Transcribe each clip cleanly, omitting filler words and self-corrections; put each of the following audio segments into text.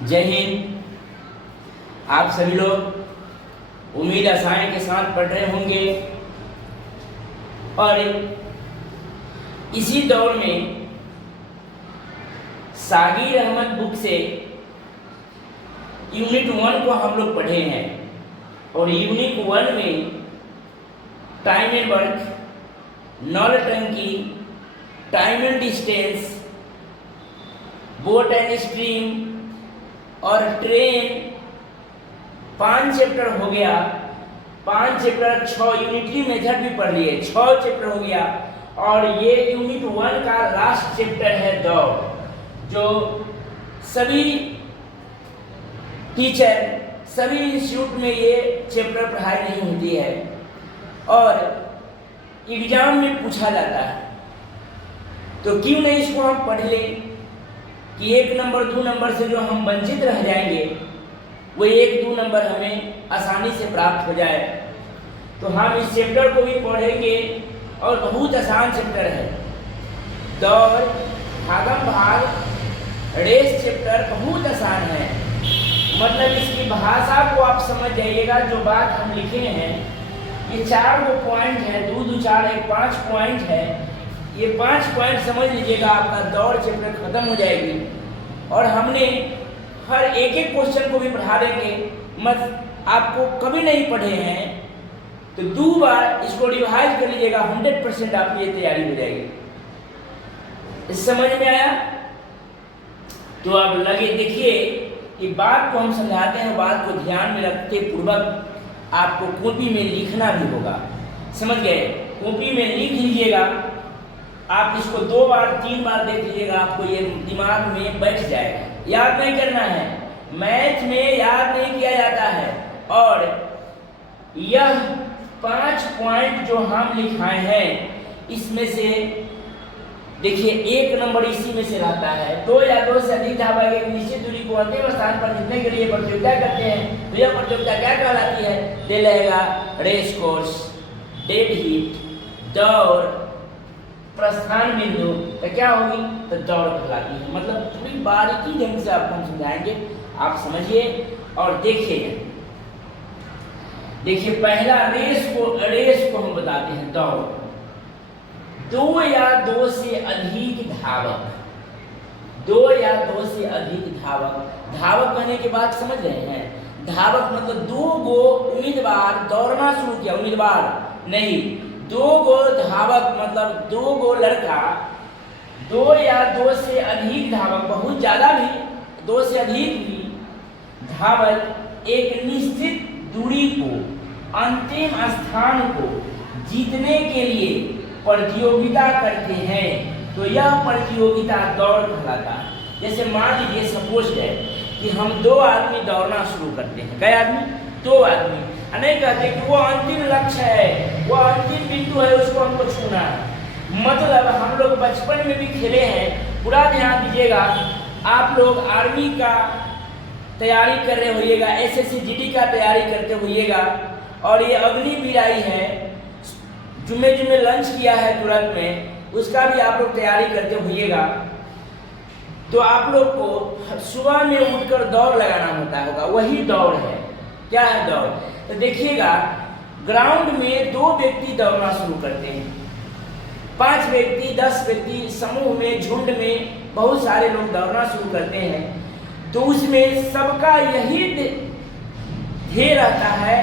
जय हिंद। आप सभी लोग उम्मीद आसानी के साथ पढ़ रहे होंगे और इसी दौर में सागिर अहमद बुक से यूनिट 1 को हम लोग पढ़े हैं और यूनिट 1 में टाइम एंड वर्क, नौलटंकी, time and distance, boat and stream और ट्रेन 5 चैप्टर हो गया। 5 चैप्टर 6 यूनिटरी मेथड भी पढ़ लिए, 6 चैप्टर हो गया और ये यूनिट 1 का लास्ट चैप्टर है दौड़, जो सभी टीचर सभी इंस्टीट्यूट में ये चैप्टर पढ़ाई नहीं होती है और एग्जाम में पूछा जाता है। तो क्यों नहीं इसको हम पढ़ लें कि 1 नंबर 2 नंबर से जो हम वंचित रह जाएंगे वो 1-2 नंबर हमें आसानी से प्राप्त हो जाए। तो हम इस चैप्टर को भी पढ़ेंगे और बहुत आसान चैप्टर है। दौड़, भागम भाग, रेस चैप्टर बहुत आसान है। मतलब इसकी भाषा को आप समझ जाइएगा। जो बात हम लिखे हैं ये 4 गो पॉइंट है, 2 2 4 1 5 पॉइंट है। ये 5 पॉइंट समझ लीजिएगा, आपका दौड़ चैप्टर खत्म हो जाएगी और हमने हर एक क्वेश्चन को भी पढ़ा देंगे। मत आपको कभी नहीं पढ़े हैं तो 2 बार इसको रिवाइज कर लीजिएगा, 100% आपकी ये तैयारी हो जाएगी। इस समझ में आया? तो अब लगे देखिए कि बात को हम समझाते हैं, बात को ध्यान में रखते पूर्वक आपको कॉपी में लिखना भी होगा। समझ गए? कॉपी में लिख लीजिएगा। आप इसको 2 बार 3 बार देख लीजिएगा, आपको ये दिमाग में बैठ जाएगा। याद नहीं करना है, मैथ में याद नहीं किया जाता है। और यह 5 पॉइंट जो हम लिखाए हैं इसमें से देखिए 1 नंबर इसी में से रहता है। 2 या 2 से अधिक धावक एक निश्चित दूरी को अंतिम स्थान पर जीतने के लिए प्रतियोगिता करते हैं। तो यह प्रतियोगिता क्या कहलाती है? दे रहेगा रेस कोर्स, डेड हीट, दौड़, प्रस्थान बिंदु। तो क्या होगी? तो दौड़ कहलाती है। मतलब पूरी बारीकी ढंग से आपको हम समझाएंगे, आप समझिए और देखिए। देखिए पहला रेस को हम बताते हैं दौड़। 2 या 2 से अधिक धावक, 2 या 2 से अधिक धावक। धावक कहने के बाद समझ रहे हैं, धावक मतलब 2 गो उम्मीदवार दौड़ना शुरू किया। उम्मीदवार नहीं, 2 गो धावक मतलब 2 गो लड़का, 2 या 2 से अधिक धावक, बहुत ज्यादा भी 2 से अधिक भी धावक एक निश्चित दूरी को, अंतिम स्थान को जीतने के लिए प्रतियोगिता करते हैं। तो यह प्रतियोगिता दौड़ कहलाता है। जैसे मान लीजिए सपोज है कि हम 2 आदमी दौड़ना शुरू करते हैं। कई आदमी? 2 आदमी। नहीं कहते कि वो अंतिम लक्ष्य है, वो अंतिम बिंदु है, उसको हमको छूना है। मतलब हम लोग बचपन में भी खेले हैं, पूरा ध्यान दीजिएगा। आप लोग आर्मी का तैयारी कर रहे होइएगा, SSC GD का तैयारी करते होइएगा और ये अग्निवीर आई है, जुम्मे लंच किया है तुरंत में, उसका भी आप लोग तैयारी करते होइएगा। तो आप लोग को सुबह में उठकर दौड़ लगाना होता होगा, वही दौड़ है। क्या है दौड़? तो देखिएगा ग्राउंड में 2 व्यक्ति दौड़ना शुरू करते हैं, 5 व्यक्ति, 10 व्यक्ति, समूह में, झुंड में बहुत सारे लोग दौड़ना शुरू करते हैं। तो उसमें सबका यही ध्येय रहता है,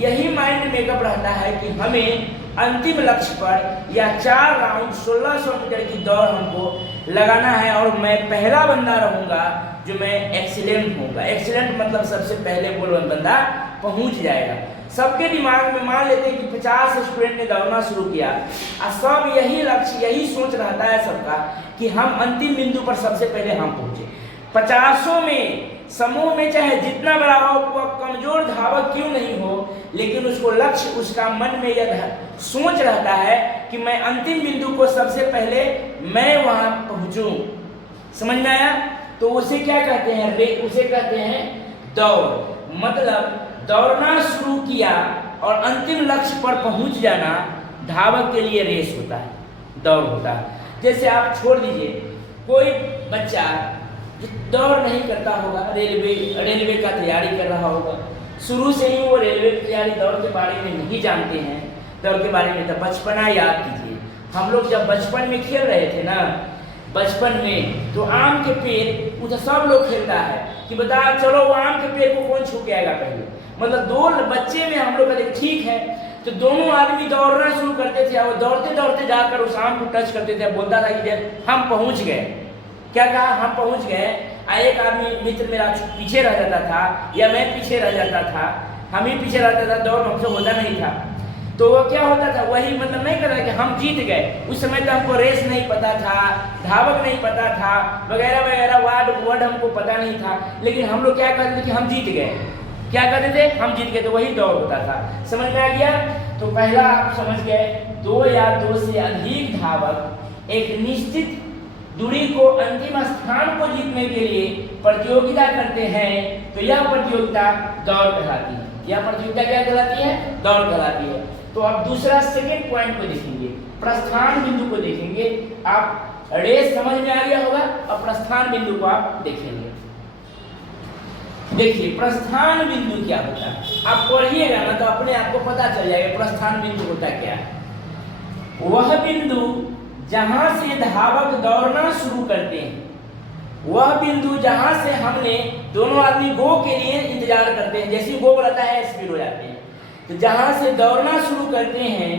यही माइंड मेकअप रहता है कि हमें अंतिम लक्ष्य पर या 4 राउंड 1600 मीटर की दौड़ हमको लगाना है और मैं पहला बंदा रहूंगा जो मैं एक्सीलेंट होऊंगा। एक्सीलेंट मतलब सबसे पहले वो बंदा पहुंच जाएगा। सबके दिमाग में मान लेते हैं कि 50 स्टूडेंट ने दौड़ना शुरू किया और सब यही लक्ष्य, यही सोच रहता है सबका कि हम अंतिम बिंदु पर सबसे पहले हम पहुंचे। 50 में समूह में चाहे जितना बड़ा हो, वह कमजोर धावक क्यों नहीं हो, लेकिन उसको लक्ष्य, उसका मन में यह सोच रहता है कि मैं अंतिम बिंदु को सबसे पहले मैं वहां पहुंचूं। समझ में आया? तो उसे क्या कहते हैं? उसे कहते हैं दौड़। मतलब दौड़ना शुरू किया और अंतिम लक्ष्य पर पहुंच जाना धावक के लिए रेस होता है, दौड़ होता है। जैसे आप छोड़ दीजिए, कोई बच्चा जो दौड़ नहीं करता होगा, रेलवे का तैयारी कर रहा होगा, शुरू से ही वो रेलवे की तैयारी दौड़ के बारे में नहीं जानते हैं, दौड़ के बारे में तो बचपना याद कीजिए। हम लोग जब बचपन में खेल रहे थे ना, बचपन में तो आम के पेड़ वो तो सब लोग खेलता है कि बता चलो वो आम के पेड़ को कौन छू के आएगा पहले, मतलब दो बच्चे में हम लोग कहते ठीक है, तो दोनों आदमी दौड़ना शुरू करते थे और दौड़ते दौड़ते जाकर उस आम को टच करते थे, बोलता था कि हम पहुंच गए। क्या कहा? हम पहुंच गए। एक आदमी मित्र मेरा पीछे रह जाता था या मैं पीछे रह जाता था, हम ही पीछे रहता था, दौड़ हमसे होता नहीं था, तो वो क्या होता था वही मतलब नहीं करता कि हम जीत गए। उस समय तो हमको रेस नहीं पता था, धावक नहीं पता था, वगैरह वगैरह वर्ड हमको पता नहीं था, लेकिन हम लोग क्या करते थे कि हम जीत गए। क्या करते थे? हम जीत गए, तो वही दौड़ होता था। समझ में आ गया? तो पहला आप समझ गए, 2 या 2 से अधिक धावक एक निश्चित दूरी को अंतिम स्थान को जीतने के लिए प्रतियोगिता करते हैं, तो यह प्रतियोगिता दौड़ कहलाती है। यह प्रतियोगिता क्या कहलाती है? दौड़ कहलाती है। तो अब दूसरा सेकेंड पॉइंट को देखेंगे, प्रस्थान बिंदु को देखेंगे। आप रेस समझ में आ गया होगा, अब प्रस्थान बिंदु को आप देखेंगे। देखिए प्रस्थान बिंदु क्या होता है, आप पढ़िएगा ना तो अपने आप को पता चल जाएगा प्रस्थान बिंदु होता क्या है। वह बिंदु जहां से धावक दौड़ना शुरू करते हैं, वह बिंदु जहां से हमने दोनों आदमी गो के लिए इंतजार करते हैं, जैसे गो रहता है स्पीड हो जाते हैं, तो जहां से दौड़ना शुरू करते हैं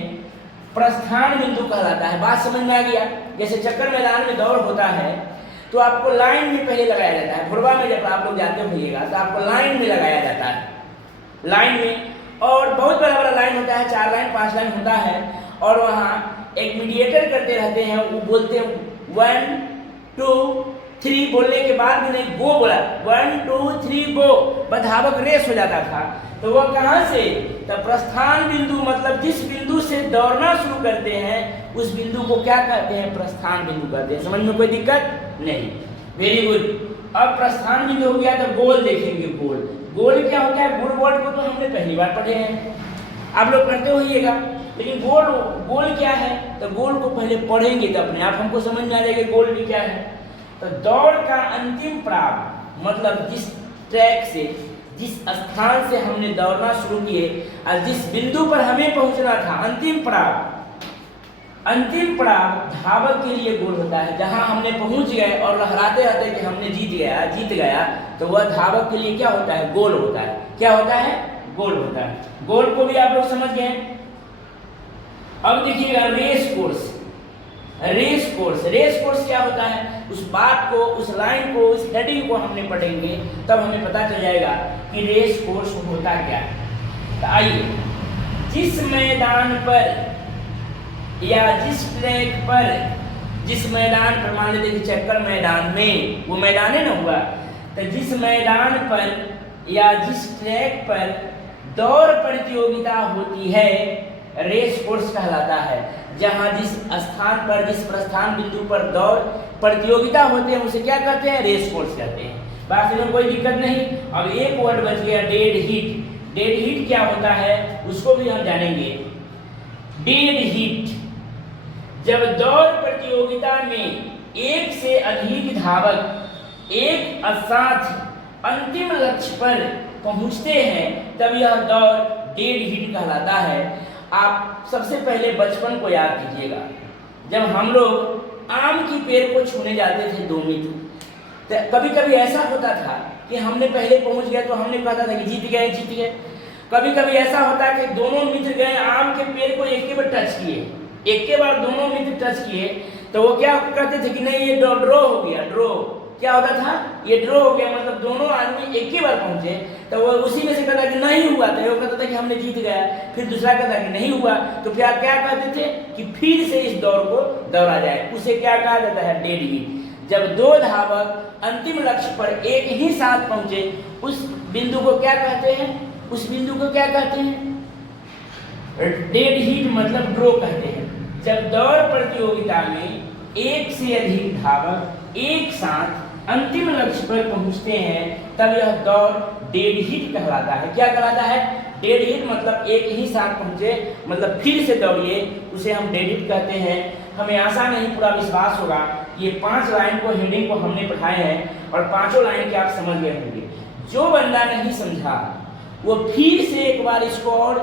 प्रस्थान बिंदु कहलाता है। बात समझ में आ गया? जैसे चक्कर मैदान में दौड़ होता है तो आपको लाइन में पहले लगाया जाता है, फुटबॉल में जब आप लोग जाते होइएगा तो आपको लाइन में लगाया जाता है, लाइन में, और बहुत बड़ा बड़ा लाइन होता है, 4 लाइन 5 लाइन होता है, और वहाँ एक मीडिएटर करते रहते हैं, वो बोलते हैं 1 2 3 बोलने के बाद भी नहीं गो बोला, 1 2 3 गो, धावक रेस हो जाता था। तो वह कहाँ से? तो प्रस्थान बिंदु, मतलब जिस बिंदु से दौड़ना शुरू करते हैं उस बिंदु को क्या कहते हैं? प्रस्थान बिंदु कहते हैं। समझ में कोई दिक्कत नहीं? Very good. अब प्रस्थान बिंदु हो गया तो गोल देखेंगे। गोल, गोल क्या होता है? गोल बॉल को तो हमने पहली बार पढ़े हैं, आप लोग पढ़ते होइएगा, लेकिन गोल क्या है? तो गोल को पहले पढ़ेंगे तो अपने आप हमको समझ में आ जाएगा गोल भी क्या है। तो दौड़ का अंतिम प्राप्त, मतलब जिस ट्रैक से, जिस स्थान से हमने दौड़ना शुरू किए और जिस बिंदु पर हमें पहुंचना था, अंतिम प्राप्त धावक के लिए गोल होता है। जहां हमने पहुंच गए और लहराते रहते कि हमने जीत गया, तो वह धावक के लिए क्या होता है? गोल होता है। क्या होता है? गोल होता है। गोल को भी आप लोग समझ गए। अब देखिएगा रेस कोर्स। रेस कोर्स क्या होता है? उस बात को, उस लाइन को, उस हेडिंग को हमने पढ़ेंगे तब हमें पता चल जाएगा कि रेस कोर्स होता क्या है। तो आइए, जिस मैदान पर या जिस ट्रैक पर, जिस मैदान पर, मान लीजिए चक्कर मैदान में, वो मैदान है ना हुआ, तो जिस मैदान पर या जिस ट्रैक पर दौड़ प्रतियोगिता होती है रेस कोर्स कहलाता है। जहां जिस स्थान पर, जिस प्रस्थान बिंदु पर दौड़ प्रतियोगिता होते हैं उसे क्या कहते हैं? रेस कोर्स कहते हैं। बात में कोई दिक्कत नहीं। अब एक वर्ड बच गया, डेड हीट। डेड हीट क्या होता है उसको भी हम जानेंगे। डेड हीट, जब दौड़ प्रतियोगिता में एक से अधिक धावक एक साथ अंतिम लक्ष्य पर पहुंचते हैं तब यह दौड़ डेड हीट कहलाता है। आप सबसे पहले बचपन को याद कीजिएगा, जब हम लोग आम की पेड़ को छूने जाते थे 2 मित्र, तो कभी कभी ऐसा होता था कि हमने पहले पहुंच गया तो हमने कहता था कि जीत गए। कभी कभी ऐसा होता कि दोनों मित्र गए आम के पेड़ को एक बार टच किए, एक बार दोनों मित्र टच किए, तो वो क्या कहते थे कि नहीं ये ड्रॉ हो गया। ड्रॉ क्या होता था? ये ड्रॉ हो गया, मतलब दोनों आदमी एक ही बार पहुंचे, तो वो उसी में से कहता कि नहीं हुआ, तो वो कहता था कि हमने जीत गया, फिर दूसरा कहता कि नहीं हुआ, तो फिर आप क्या कहते थे कि फिर से इस दौड़ को दौड़ा जाए। उसे क्या कहा जाता है? Dead heat. जब 2 धावक अंतिम लक्ष्य पर एक ही साथ पहुंचे उस बिंदु को क्या कहते हैं? उस बिंदु को क्या कहते हैं? डेड हीट, मतलब ड्रॉ कहते हैं। जब दौड़ प्रतियोगिता में एक से अधिक धावक एक साथ अंतिम लक्ष्य पर पहुंचते हैं तब यह दौड़ डेड हीट कहलाता है। क्या कहलाता है? डेड हीट, मतलब एक ही साथ पहुंचे, मतलब फिर से दौड़िए, उसे हम डेड हीट कहते हैं। हमें आशा नहीं, पूरा विश्वास होगा ये 5 लाइन को, हेडिंग को हमने पढ़ाए हैं और पांचों लाइन के आप समझ गए होंगे। जो बंदा नहीं समझा वो फिर से एक बार इसको और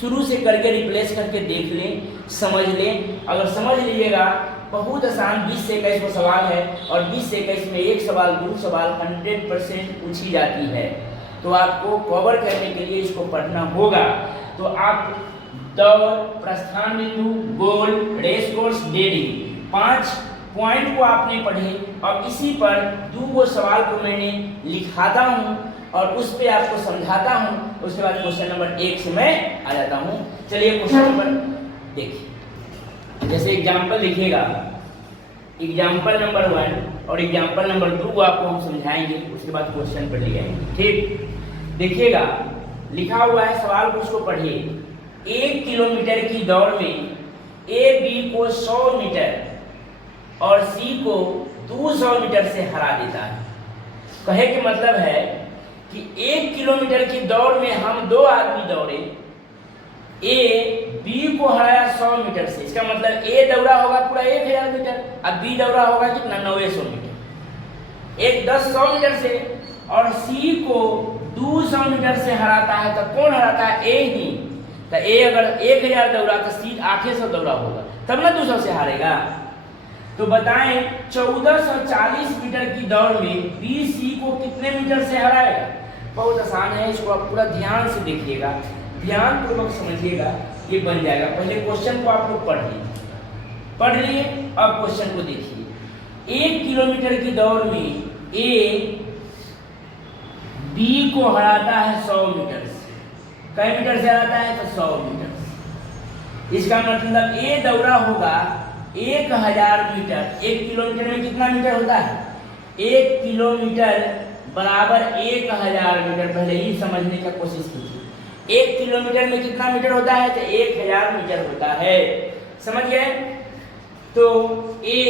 शुरू से करके रिप्लेस करके देख लें, समझ लें। अगर समझ लीजिएगा, बहुत आसान 20 से 21 को सवाल है और 20 से 21 में एक सवाल ग्रुप सवाल 100% पूछी जाती है। तो आपको कवर करने के लिए इसको पढ़ना होगा। तो आप दौड़, प्रस्थान बिंदु, गोल, रेस कोर्स, डेयरी, 5 पॉइंट को आपने पढ़े और इसी पर 2 सवाल को मैंने लिखाता हूँ और उस पे आपको समझाता हूँ। उसके बाद क्वेश्चन नंबर 1 से मैं आ जाता हूँ। चलिए क्वेश्चन नंबर देखिए, जैसे एग्जाम्पल लिखिएगा, एग्जाम्पल नंबर 1 और एग्जाम्पल नंबर 2 को आपको हम समझाएंगे, उसके बाद क्वेश्चन पर ले आएंगे। ठीक, देखिएगा लिखा हुआ है, सवाल को उसको पढ़िए। 1 किलोमीटर की दौड़ में ए बी को 100 मीटर और सी को 200 मीटर से हरा देता है। कहे के मतलब है कि 1 किलोमीटर की दौड़ में हम 2 आदमी दौड़े, ए बी को हराया 100 मीटर से। इसका मतलब ए दौड़ा होगा पूरा 1000 मीटर, अब बी दौड़ा होगा कितना, 900 मीटर। एक 100 मीटर से और सी को 200 मीटर से हराता है। तो कौन हराता है, ए ही। तो ए अगर 1000 दौड़ा तो सी 800 दौड़ा होगा, तब ना 200 से हारेगा। तो बताएं 1440 मीटर की दौड़ में बी सी को कितने मीटर से हराएगा। बहुत आसान है, इसको आप पूरा ध्यान से देखिएगा, ध्यान पूर्वक समझिएगा, ये बन जाएगा। पहले क्वेश्चन को आप लोग पढ़ लिए, अब क्वेश्चन को देखिए। 1 किलोमीटर की दौड़ में ए बी को हराता है 100 मीटर से। कई मीटर से हराता है, तो 100 मीटर से। इसका मतलब ए दौड़ा होगा 1000 मीटर। 1 किलोमीटर में कितना मीटर होता है, 1 किलोमीटर बराबर 1000 मीटर। पहले ही समझने का कोशिश कीजिए, 1 किलोमीटर में कितना मीटर होता है, तो 1000 मीटर होता है। समझ गए। तो ए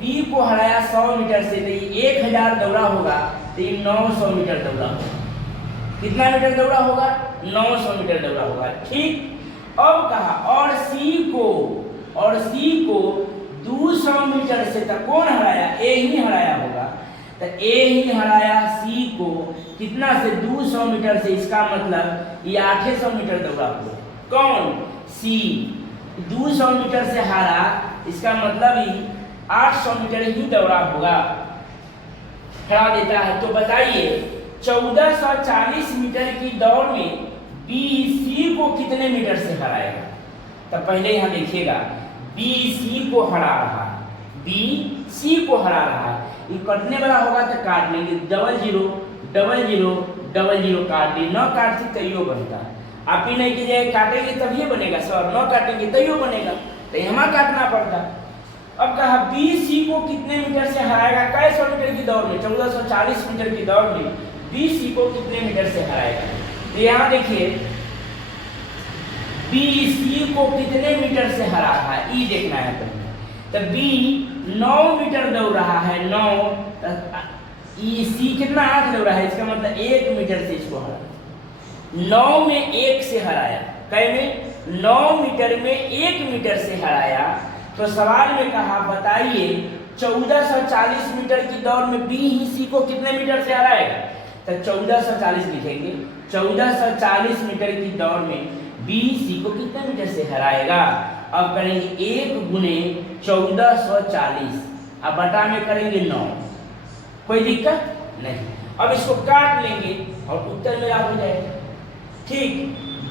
बी को हराया 100 मीटर से, तो ये 1000 दौड़ा होगा, तो ये 900 मीटर दौड़ा होगा। कितना मीटर दौड़ा होगा, 900 मीटर दौड़ा होगा। ठीक, अब कहा और सी को 200 मीटर से, तो कौन हराया, ए ही हराया होगा। तो ए ही हराया सी को कितना से, 200 मीटर से। इसका मतलब ये 800 मीटर दौड़ा होगा। कौन, सी 200 मीटर से हारा, इसका मतलब ही 800 मीटर ही दौड़ा होगा, हरा देता है। तो बताइए 1440 मीटर की दौड़ में बी सी को कितने मीटर से हराएगा। तो पहले यहाँ देखिएगा, बी सी को हरा रहा है, बी सी को हरा रहा है। ये कटने वाला होगा तो काट लेंगे, 00 00 00 काट दी, न काटती तैयो बनता है। आप ही नहीं कीजिए, काटेंगे तभी बनेगा सर, न काटेंगे तैयो बनेगा, तो यहाँ काटना पड़ता। अब कहा बी सी को कितने मीटर से हराएगा, कै 100 मीटर की दौड़ में, 1440 मीटर की दौड़ में बी सी को कितने मीटर से हराएगा। तो यहाँ देखिए बी सी को कितने मीटर से हरा रहा है, ई देखना है पहले। तो बी 9 मीटर दौड़ रहा है, 9, ई सी कितना 8 दौड़ रहा है, इसका मतलब 1 मीटर से इसको हरा। 9 में 1 से हराया, कै में 9 मीटर में 1 मीटर से हराया। तो सवाल में कहा बताइए 1440 मीटर की दौड़ में बी ही सी को कितने मीटर से हराएगा। तो 1440 लिखेंगे, 1440 मीटर की दौड़ में बी सी को कितने मीटर से हराएगा। अब करेंगे 1 गुने 1440, अब बटा में करेंगे 9, कोई दिक्कत नहीं। अब इसको काट लेंगे और उत्तर मेरा हो जाएगा। ठीक,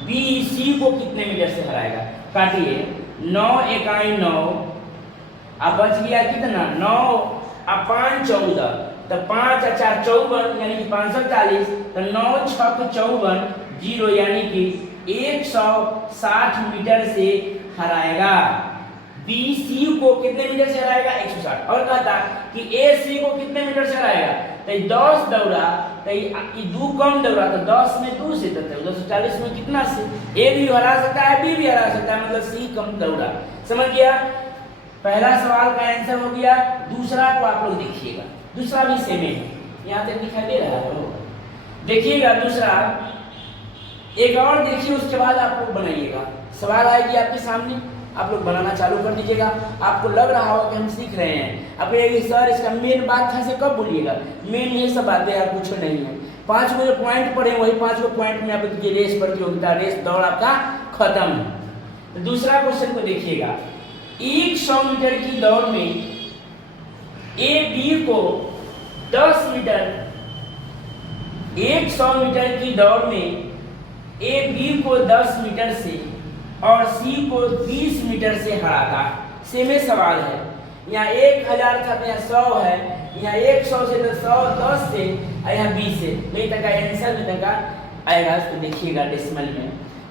बी सी को कितने मीटर से हराएगा, काटिए, 9 एकाई 9, अब बच गया कितना 9 और 5 14, तो 5 और 4 54, यानी कि 540, तो 9 6 54 0, यानी कि 160 मीटर से हराएगा। बी सी को कितने मीटर से हराएगा, 160। और कहता कि ए सी को कितने मीटर से हराएगा, तो 10 दौड़ा, तो ये 2 कम दौड़ा, तो 10 में 2 से, तो 1440 में कितना से, ए भी हरा सकता है, बी भी हरा सकता है, मतलब सी कम दौड़ा। समझ गया। पहला सवाल का आंसर हो गया। दूसरा को आप लोग देखिएगा, दूसरा भी सेम है, यहाँ तक दिखाई दे रहा है, देखिएगा दूसरा एक और देखिए, उसके बाद आप लोग बनाइएगा। सवाल आएगी आपके सामने, आप लोग बनाना चालू कर दीजिएगा। आपको लग रहा होगा कि हम सीख रहे हैं, आप कहिएगा सर इसका मेन बात था से कब बोलिएगा, मेन ये सब बातें यार कुछ नहीं है। 5 गो जो पॉइंट पढ़े वही 5 गो पॉइंट में आप देखिए रेस प्रतियोगिता, रेस दौड़ आपका खत्म है। तो दूसरा क्वेश्चन को देखिएगा, 100 मीटर की दौड़ में ए बी को 10 मीटर, 100 मीटर की दौड़ में ए बी को 10 मीटर से और सी को 20 मीटर से हराता। सेम सवाल है, यहाँ 1000 था तो यहाँ 100 है, यहाँ 100 से तो 100, 10 से और यहाँ 20 से, नहीं तक आंसर में तक आएगा। तो देखिएगा डेसिमल में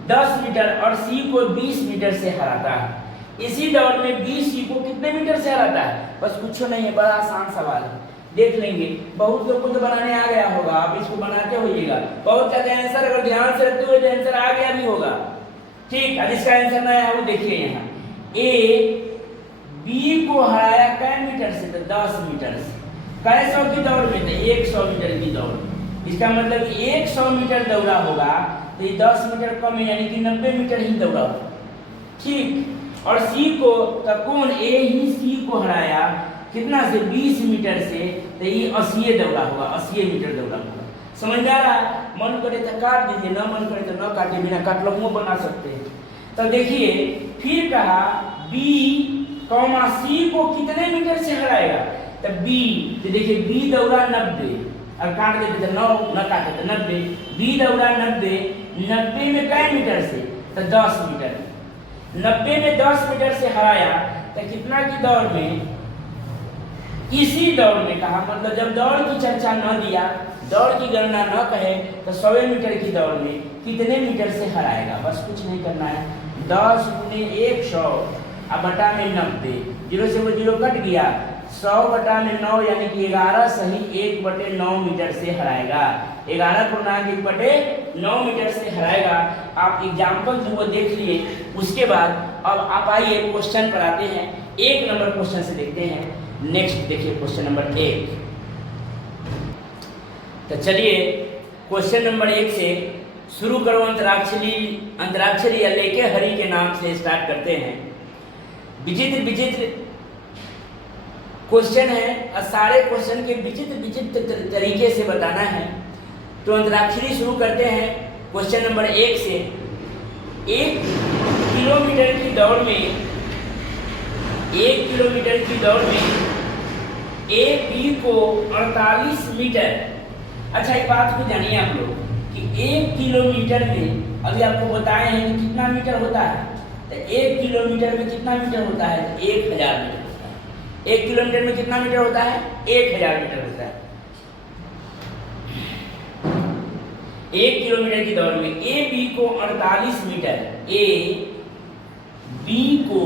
10 मीटर और सी को 20 मीटर से हराता है। इसी दौड़ में बी सी को कितने मीटर से हराता है, बस कुछ नहीं है, बड़ा आसान सवाल है, देख लेंगे। बहुत लोग को तो बनाने आ गया होगा, आप इसको बनाते होइएगा। बहुत ज्यादा आंसर अगर ध्यान से रखते हुए तो आंसर आ गया भी होगा, ठीक। अब इसका आंसर ना है वो देखिए, यहाँ ए बी को हराया कै मीटर से, तो 10 मीटर से। कै 100 की दौड़ में, तो 100 मीटर की दौड़, इसका मतलब 100 मीटर दौड़ा होगा तो ये 10 मीटर कम है, यानी कि 90 मीटर ही दौड़ा होगा, ठीक। और सी को तो कौन ए ही सी को हराया कितना से, 20 मीटर से, तो ये 80 दौड़ा होगा, 80 मीटर दौड़ा होगा। समझ में आ रहा है? मन करे तो काट दीजिए, ना मन करे तो ना काटे, बिना काट लो मुंह बना सकते हैं। तो देखिए फिर कहा बी कॉमा सी को कितने मीटर से हराएगा, तो बी, तो देखिए बी दौड़ा 90 और काट देते तो 9, न काटे तो 90, बी दौड़ा 90, 90 में कै मीटर से, तो 10 मीटर, 90 में 10 मीटर से हराया तो कितना की दौड़ में, इसी दौड़ में कहा, मतलब जब दौड़ की चर्चा न दिया, दौड़ की गणना न कहे तो 100 मीटर की दौड़ में कितने मीटर से हराएगा, बस कुछ नहीं करना है, 10 × 100 अब बटा में 90, 0 से वो 0 कट गया, 100 बटा में 9 यानी कि 11 सही 1/9 मीटर से हराएगा, 11.1/9 मीटर से हराएगा। आप एग्जाम्पल जो वो देख लिए, उसके बाद अब आप आइए क्वेश्चन पर आते हैं। 1 नंबर क्वेश्चन से देखते हैं। नेक्स्ट देखिए क्वेश्चन नंबर 1। तो चलिए क्वेश्चन नंबर 1 से शुरू करो। अंतराक्षरी या लेके हरि के नाम से स्टार्ट करते हैं। विचित्र विचित्र क्वेश्चन है और सारे क्वेश्चन के विचित्र विचित्र तरीके से बताना है। तो अंतराक्षरी शुरू करते हैं क्वेश्चन नंबर 1 से। 1 किलोमीटर की दौड़ में, 1 किलोमीटर की दौड़ में ए बी को 48 मीटर। अच्छा एक बात को जानिए आप लोग कि 1 किलोमीटर में अभी आपको बताए हैं कि कितना मीटर होता है, तो 1 किलोमीटर में कितना मीटर होता है, 1000 मीटर होता है। 1 किलोमीटर में कितना मीटर होता है, 1000 मीटर होता है। 1 किलोमीटर की दौड़ में ए बी को 48 मीटर, ए बी को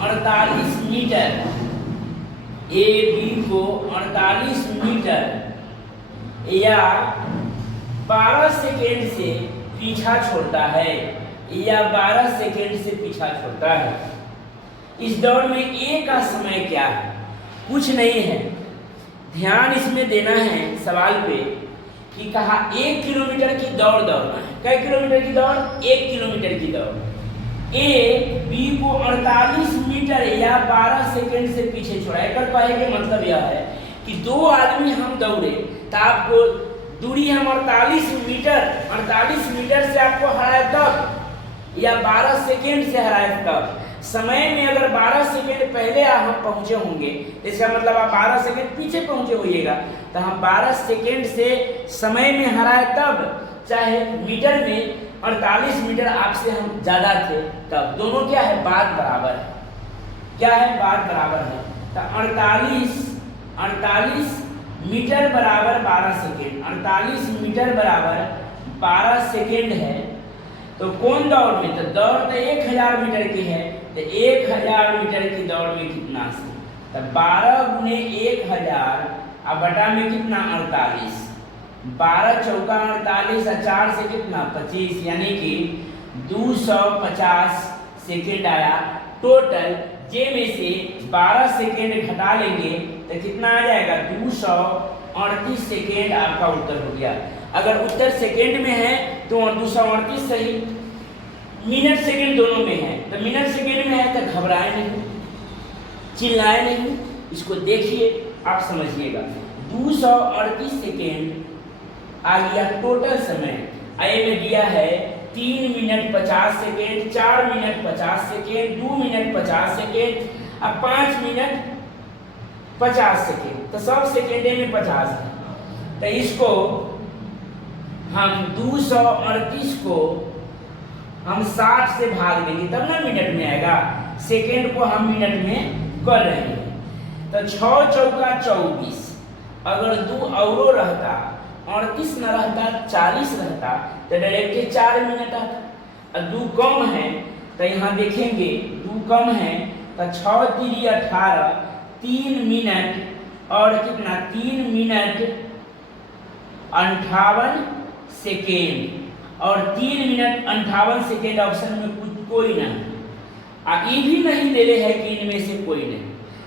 48 मीटर, ए बी को 48 मीटर या 12 सेकेंड से पीछा छोड़ता है, या 12 सेकेंड से पीछा छोड़ता है। इस दौड़ में ए का समय क्या है, कुछ नहीं है। ध्यान इसमें देना है सवाल पे कि कहा 1 किलोमीटर की दौड़ दौड़ना है। कै किलोमीटर की दौड़, 1 किलोमीटर की दौड़। ए बी को 48 मीटर या 12 सेकेंड से पीछे छोड़ा। एक कहे के मतलब यह है कि 2 आदमी हम दौड़े तो आपको दूरी हम 48 मीटर से आपको हराए तब, या 12 सेकेंड से हराए तब। समय में अगर 12 सेकेंड पहले हम पहुंचे होंगे, इसका मतलब आप 12 सेकेंड पीछे पहुंचे होइएगा, तो हम 12 सेकेंड से समय में हराए तब, चाहे मीटर में 48 मीटर आपसे हम ज्यादा थे तब। दोनों क्या है, बात बराबर है। क्या है, बात बराबर है। तो 48 मीटर बराबर 12 सेकेंड, 48 मीटर बराबर 12 सेकेंड है। तो कौन दौड़ में, तो दौड़ तो 1000 मीटर की है, तो 1000 मीटर की दौड़ में कितना से, तो 12 × 1000 अब बटा में कितना, 48, 12 चौका 48 और 4 से कितना 25, यानी कि 250 सेकेंड आया टोटल। जे में से 12 सेकेंड घटा लेंगे तो कितना आ जाएगा, 238 सेकेंड आपका उत्तर हो गया। अगर उत्तर सेकेंड में है तो 238 सही, मिनट सेकेंड दोनों में है, तो मिनट सेकेंड में है तो घबराए नहीं, चिल्लाए नहीं, इसको देखिए आप समझिएगा। 238 सेकेंड आ गया टोटल समय। आई में दिया है 3 minute 50 second, 4 minute 50 second, 2 minute 50 second, अब 5 मिनट 50 सेकेंड, तो सब सेकेंडे में 50 है। तो इसको हम 238 को हम 60 से भाग देंगे तब ना मिनट में आएगा। सेकेंड को हम मिनट में कर रहे हैं, तो 6 चौका 24, अगर 2 औरो रहता 38 न रहता 40 रहता तो डायरेक्ट 4 मिनट आता। और 2 कम है तो यहाँ देखेंगे 2 कम है तो 6 3 18, 3 मिनट और कितना 3 मिनट 58 सेकेंड और 3 मिनट 58 सेकेंड ऑप्शन में कुछ कोई नहीं, ये भी नहीं दे रहे हैं कि इनमें से कोई नहीं।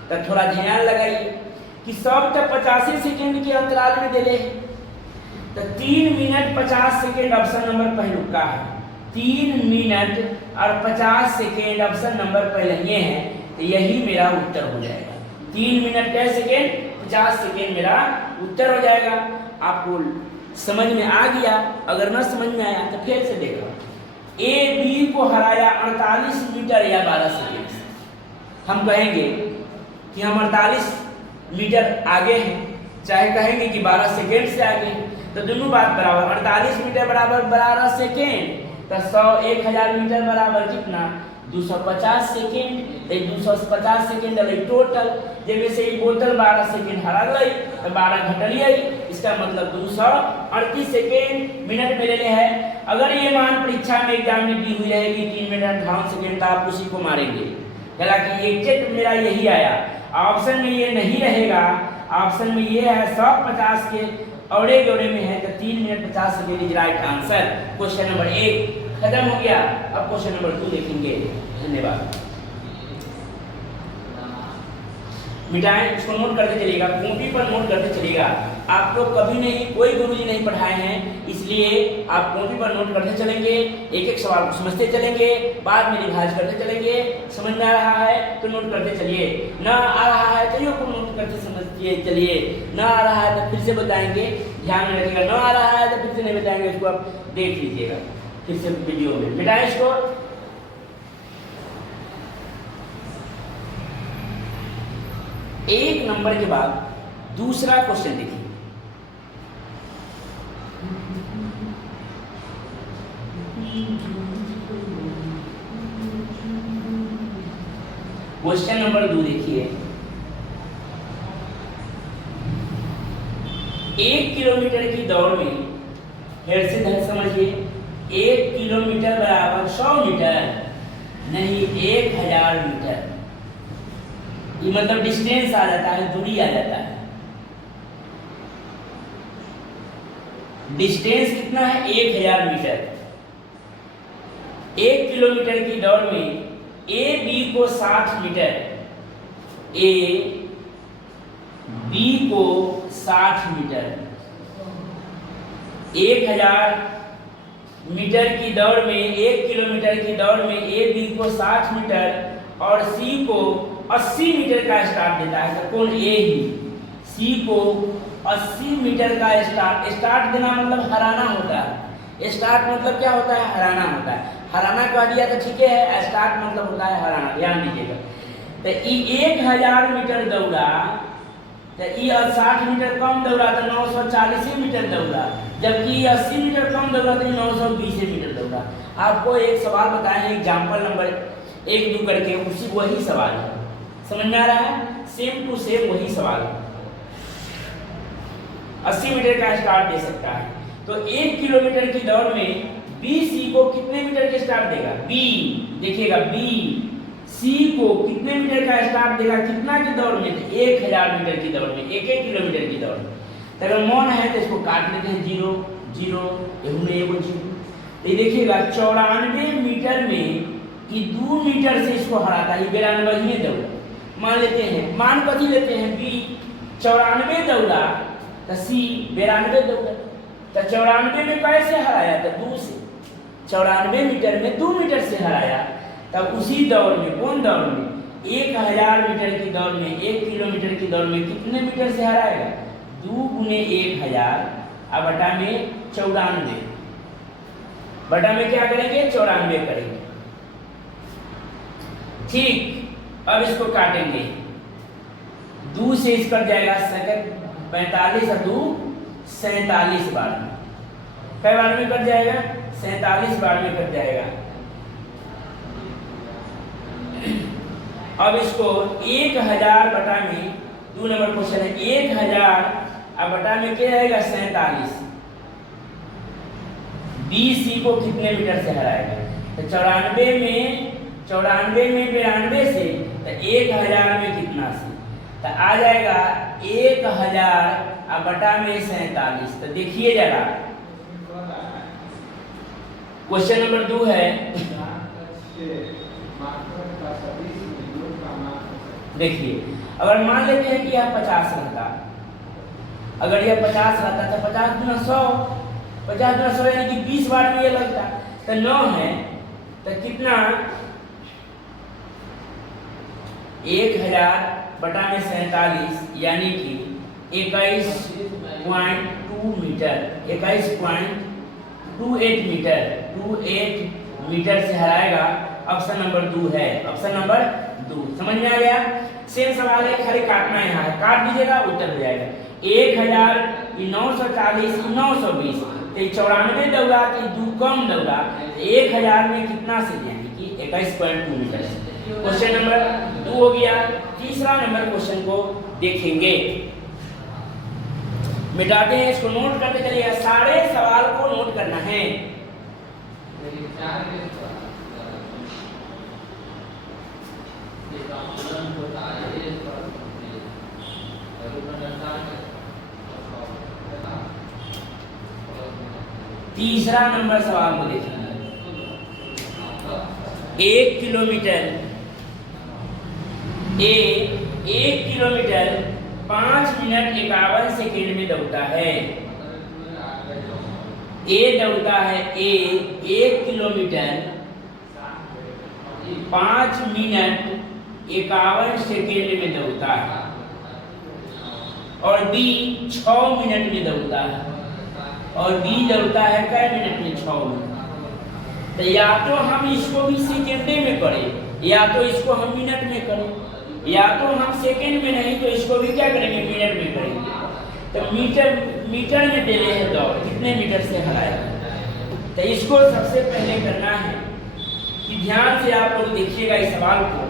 तो थोड़ा ध्यान लगाइए कि सब तो 85 सेकेंड के अंतराल में दे रहे हैं, तो 3 मिनट 50 सेकेंड ऑप्शन नंबर पहले का है, 3 मिनट और 50 सेकेंड ऑप्शन नंबर पहले ये है, तो यही मेरा उत्तर हो जाएगा। 3 मिनट क्या सेकेंड 50 सेकेंड मेरा उत्तर हो जाएगा। आपको समझ में आ गया? अगर ना समझ में आया तो फिर से देखो। ए बी को हराया 48 मीटर या 12 सेकेंड से। हम कहेंगे कि हम 48 मीटर आगे हैं, चाहे कहेंगे कि 12 सेकेंड से आगे हैं, तो दोनों बात बराबर। 48 मीटर बराबर 12 सेकेंड, तो 100 1000 मीटर बराबर कितना 250 सेकेंड। 250 सेकेंड टोटल, जब से ही बोतल 12 सेकेंड हरा गई तो 12 घटलिए, इसका मतलब 238 सेकेंड मिनट में लेने हैं। अगर ये मान परीक्षा में एग्जाम में दी हुई रहेगी 3 मिनट 58 सेकेंड, तो आप उसी को मारेंगे। हालांकि एग्जैक्ट मेरा यही आया, ऑप्शन में ये नहीं रहेगा, ऑप्शन में ये है 150 के औड़े जोड़े में है, तो 3 minute 50 second is right answer. Question number 1 खत्म हो गया। अब क्वेश्चन नंबर 2 देखेंगे। धन्यवाद। मिटाएं, इसको नोट करते चलिएगा, कॉपी पर नोट करते चलिएगा। आप लोग कभी नहीं, कोई गुरुजी नहीं पढ़ाए हैं, इसलिए आप कॉपी पर नोट करते चलेंगे, एक एक सवाल को समझते चलेंगे, बाद में रिवाइज करते चलेंगे। समझ में आ रहा है तो नोट करते चलिए, ना आ रहा है तो को नोट करते समझिए चलिए, ना आ रहा है तो फिर से बताएंगे, ध्यान में रखिएगा। ना आ रहा है तो फिर से नहीं बताएंगे, इसको आप देख लीजिएगा फिर से वीडियो में। मिटाएं इसको। एक नंबर के बाद दूसरा क्वेश्चन देखिए। क्वेश्चन नंबर 2 देखिए। 1 किलोमीटर की दौड़ में, फिर से ध्यान समझिए, 1 किलोमीटर बराबर 100 मीटर नहीं 1000 मीटर। ये मतलब डिस्टेंस आ जाता है, दूरी आ जाता है। डिस्टेंस कितना है 1000 मीटर। 1 किलोमीटर की दौड़ में ए बी को 60 मीटर, ए बी को 60 मीटर, 1000 मीटर की दौड़ में, 1 किलोमीटर की दौड़ में ए बी को 60 मीटर और सी को 80 मीटर का स्टार्ट देता है। तो कौन ए ही सी को 80 मीटर का स्टार्ट देना मतलब हराना होता है। स्टार्ट मतलब क्या होता है? हराना होता है। हराना कह दिया तो ठीक है, स्टार्ट मतलब होता है हराना, ध्यान दीजिएगा। तो ये 1000 मीटर दौड़ा, तो ये 60 मीटर कम दौड़ा तो 940 मीटर दौड़ा, जबकि 80 मीटर कम दौड़ा तो 920 मीटर दौड़ा। आपको एक सवाल बताए हैं एग्जाम्पल नंबर 1-2 करके, उसी वही सवाल है। समझ में आ रहा है? सेम टू सेम वही सवाल है। 80 मीटर का स्टार्ट दे सकता है, तो 1 किलोमीटर की दौड़ में बी सी को कितने मीटर के स्टार्ट देगा? बी देखिएगा, बी सी को कितने मीटर का स्टार्ट देगा? कितना की दौड़ में? 1000 मीटर की दौड़ में, 1-1 किलोमीटर की दौड़ में। तो अगर मन है तो इसको काट लेते हैं, 0 0 0। तो देखिएगा 94 मीटर में ये 2 मीटर से इसको हराता है, 92 में दौड़ा मान लेते हैं। मान कथी लेते हैं? बी 94 दौड़ा तो सी 92 दौड़ा। तो 94 में कैसे हराया? तो 2 से। 94 मीटर में 2 मीटर से हराया, तब उसी दौड़ में, कौन दौड़ में, 1000 मीटर की दौड़ में, 1 किलोमीटर की दौड़ में कितने मीटर से हराएगा? 2 गुने 1000 अब बटा में 94, बटा में क्या करेंगे? 94 करेंगे। ठीक, अब इसको काटेंगे, 2 से इस कट जाएगा, 45 और 2 47 बार में, कई बार में कट जाएगा? 47 बार में कट जाएगा। अब इसको 1000 बटा में, 2 नंबर क्वेश्चन है, 1000 अब बटा में क्या आएगा? 47। BC को कितने मीटर से हराएगा? तो 94 में 92 से, तो 1000 में कितना से, तो आ जाएगा 1000 अब बटा में 47। तो देखिए जरा, क्वेश्चन नंबर 2 है, देखिए अगर मान लेते हैं कि यह 50 रहता, अगर यह 50 रहता तो 50 गुना 100, 50 गुना 100 यानी कि 20 बार में ये लगता, तो 9 है, तो कितना? 1000 बटा में 47 यानी कि 21.2 मीटर, 21.28 मीटर, 28 मीटर से हराएगा। ऑप्शन नंबर 2 है, ऑप्शन नंबर 2। समझ में आ गया? सेम सवाल है, खाली काटना है, यहाँ काट दीजिएगा, उत्तर हो जाएगा। 1000 940 920, तो 94 दौड़ा कि 2 कम दौड़ा, 1000 में कितना से, यानी कि 21.2 मीटर से। क्वेश्चन नंबर 2 हो गया। तीसरा नंबर क्वेश्चन को देखेंगे, मिटाते हैं, इसको नोट करते चलिए, सारे सवाल को नोट करना है। तीसरा नंबर सवाल को देखिए, 1 किलोमीटर 5 मिनट 51 सेकेंड में दौड़ता है। दौड़ता है 1 किलोमीटर 5 मिनट 51 सेकेंड में दौड़ता है, और B 6 मिनट में दौड़ता है, और B दौड़ता है कै मिनट में? 6 मिनट। तो या तो हम इसको भी सेकेंडे में करें, या तो इसको हम मिनट में करें, या तो हम सेकेंड में नहीं तो इसको भी क्या करेंगे? मिनट में करेंगे। तो मीटर में दे रहे हैं दौड़, कितने मीटर से हराएगा। तो इसको सबसे पहले करना है कि ध्यान से आप लोग देखिएगा इस सवाल को,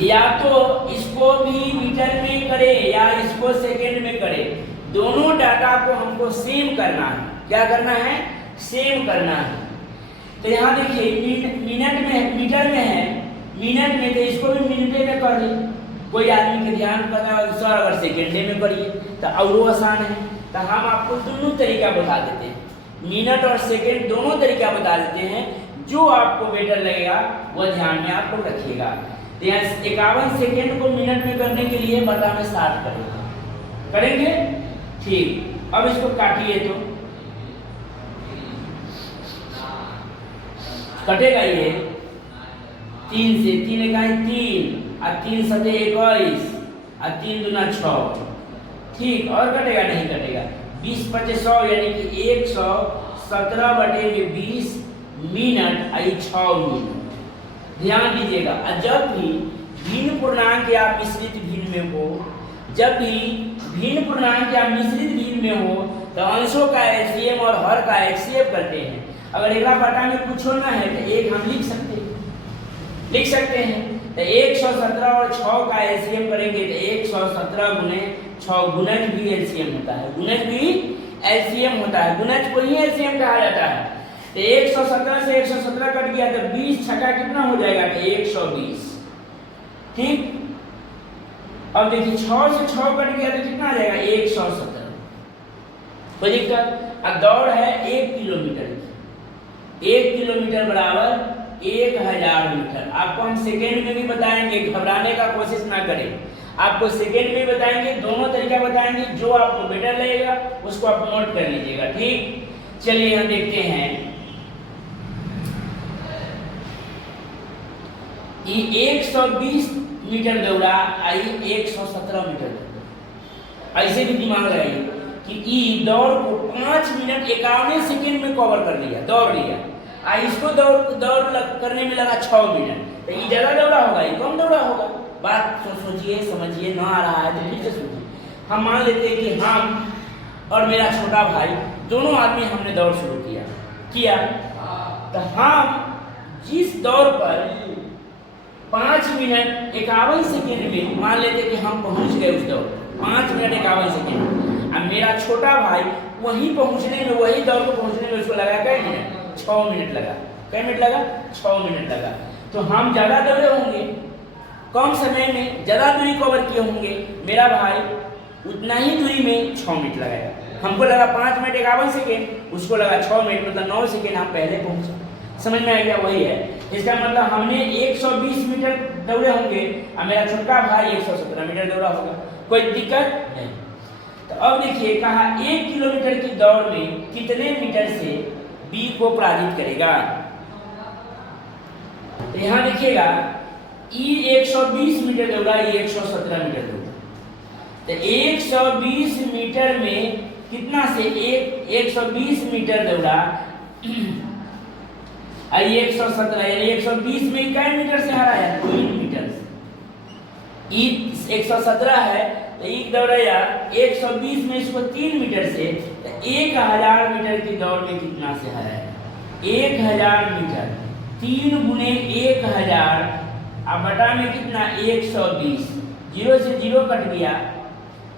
या तो इसको भी मीटर में करे या इसको सेकेंड में करे, दोनों डाटा को हमको सेम करना है। क्या करना है? सेम करना है। तो यहाँ देखिए मिनट में, मीटर में है, मिनट में, तो इसको भी मिनटे में कर ले। कोई आदमी के ध्यान करना है सर अगर सेकेंडे में करिए तो और आसान है, तो हम आपको दोनों तरीका बता देते हैं, मिनट और सेकेंड दोनों तरीका बता देते हैं, जो आपको बेटर लगेगा वह ध्यान में आप लोग रखिएगा। तो यहाँ 51 सेकेंड को मिनट में करने के लिए बता में 60 करेंगे। ठीक, अब इसको काटिए तो कटेगा ये 3 से, 3 इकाई 3 और 3 सते 21 और 3 दूना 6। ठीक, और कटेगा? नहीं कटेगा। 20 × 5 100 यानी कि 117/20 मिनट आई 6 मिनट। ध्यान दीजिएगा, जब भी भिन्न पूर्णांक या मिश्रित भिन्न में हो, जब भी भिन्न पूर्णांक या मिश्रित भिन्न में हो तो अंशों का एलसीएम और हर का एचसीएफ करते हैं। अगर एक बटा में कुछ होना है तो एक हम लिख सकते हैं। तो 117 और 6 का एलसीएम करेंगे तो 117 गुने 6, गुणज भी एलसीएम होता है, गुणज भी एलसीएम होता है, गुणज को ही एलसीएम कहा जाता है। तो 117 से 117 कट गया तो 20 छक्का कितना हो जाएगा? तो 120। ठीक, अब देखिए 6 से 6 कट गया तो कितना आ जाएगा? 117। कोई दिक्कत? अब दौड़ है 1 किलोमीटर की, 1 किलोमीटर बराबर 1000 मीटर। आपको हम सेकेंड में भी बताएंगे, घबराने का कोशिश ना करें, आपको सेकेंड में बताएंगे, दोनों तरीका बताएंगे, जो आपको बेटर लगेगा उसको आप नोट कर लीजिएगा। ठीक, चलिए हम देखते हैं ये 120 मीटर दौड़ा, आई 117 मीटर दौड़ा। ऐसे भी दिमाग लगाइए कि ई दौड़ को 5 मिनट 51 सेकेंड में कवर कर लिया, दौड़ लिया। इसको दौड़ करने में लगा 6 मिनट, तो ये ज़्यादा दौड़ा होगा, ये कम दौड़ा होगा। बात सोचिए, समझिए, ना आ रहा है तो फिर से सोचिए। हम मान लेते हैं कि हम और मेरा छोटा भाई दोनों आदमी हमने दौड़ शुरू किया, तो हम जिस दौड़ पर 5 मिनट 51 सेकेंड में मान लेते कि हम पहुंच गए उस दौड़ 5 मिनट 51 सेकेंड, अब मेरा छोटा भाई वहीं पहुंचने में, वही दौड़ को पहुंचने में उसको लगा कई मिनट, 6 मिनट लगा। कई मिनट लगा? 6 मिनट लगा। तो हम ज़्यादा दौड़े होंगे, कम समय में ज़्यादा दूरी कवर किए होंगे, मेरा भाई उतना ही दूरी में 6 मिनट लगाएगा। हमको लगा 5 मिनट 51 सेकेंड, उसको लगा 6 मिनट, मतलब 9 सेकेंड हम पहले पहुंचे। समझ में आ गया? वही है। इसका मतलब हमने 120 मीटर दौड़े होंगे और मेरा छोटा भाई 117 मीटर दौड़ा होगा। कोई दिक्कत नहीं। तो अब देखिए, कहा 1 किलोमीटर की दौड़ में कितने मीटर से बी को पराजित करेगा। तो यहाँ देखिएगा, ई 120 मीटर दौड़ा, ये 117 मीटर दौड़ा। तो 120 मीटर में कितना से 120 मीटर दौड़ा, 117, यानी 120 में कई मीटर से हरा है? 3 मीटर से। ई 117 है तो एक दौड़ेगा 120 में इसको 3 मीटर से, तो 1000 मीटर की दौड़ में कितना से हरा है? 1000 मीटर, 3 गुने 1000 अब बटा में कितना? 120, 0 से 0 कट गया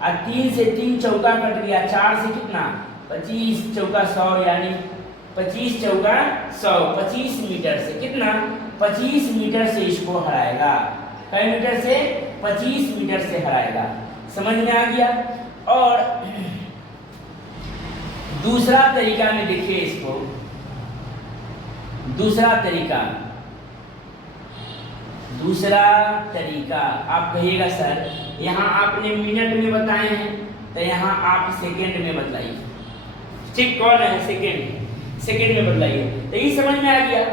और 3 से 3 चौका कट गया, 4 से कितना? 25 चौका 100, यानी 25 चौका 100, 25 मीटर से कितना? 25 मीटर से इसको हराएगा। कई मीटर से? 25 मीटर से हराएगा। समझ में आ गया? और दूसरा तरीका में देखिए इसको, दूसरा तरीका आप कहिएगा सर यहाँ आपने मिनट में बताए हैं, तो यहाँ आप सेकेंड में बतलाइए। ठीक, कौन है? सेकेंड में बतलाइए। तो ये समझ में आ गया।